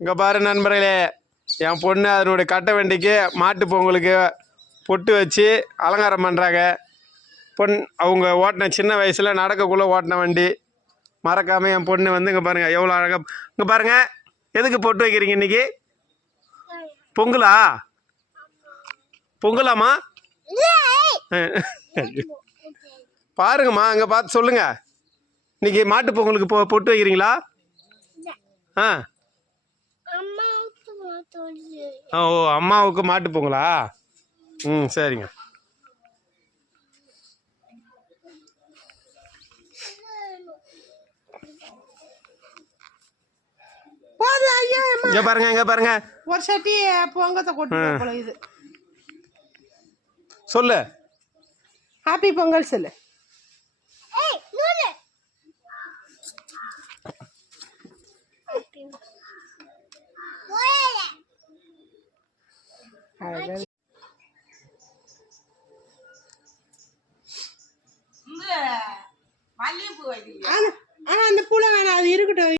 இங்கே பாரு நண்பர்களே, என் பொண்ணு அதனுடைய கட்டை வண்டிக்கு மாட்டு பொங்கலுக்கு பொட்டு வச்சு அலங்காரம் பண்ணுறாங்க. அவங்க ஓட்டின சின்ன வயசில் நடக்கக்குள்ளே ஓட்டின வண்டி மறக்காமல் என் பொண்ணு வந்து இங்கே பாருங்கள் எவ்வளோ அழகாக. இங்கே பாருங்கள், எதுக்கு பொட்டு வைக்கிறீங்க இன்னைக்கு? பொங்கலா? பொங்கலாமா? பாருங்கம்மா, அங்கே பார்த்து சொல்லுங்க. இன்னைக்கு மாட்டு பொங்கலுக்கு பொட்டு வைக்கிறீங்களா? ஆ ஓ, அம்மாவுக்கு மாட்டு பொங்கலா? ம், சரிங்க. இங்க பாருங்க, இங்க பாருங்க, ஒரு சட்டி பொங்கத்தை கொட்டு. இது சொல்லு. ஹாப்பி பொங்கல் சொல்லு. மல்லிகைப்பூ வைக்கிறீங்க.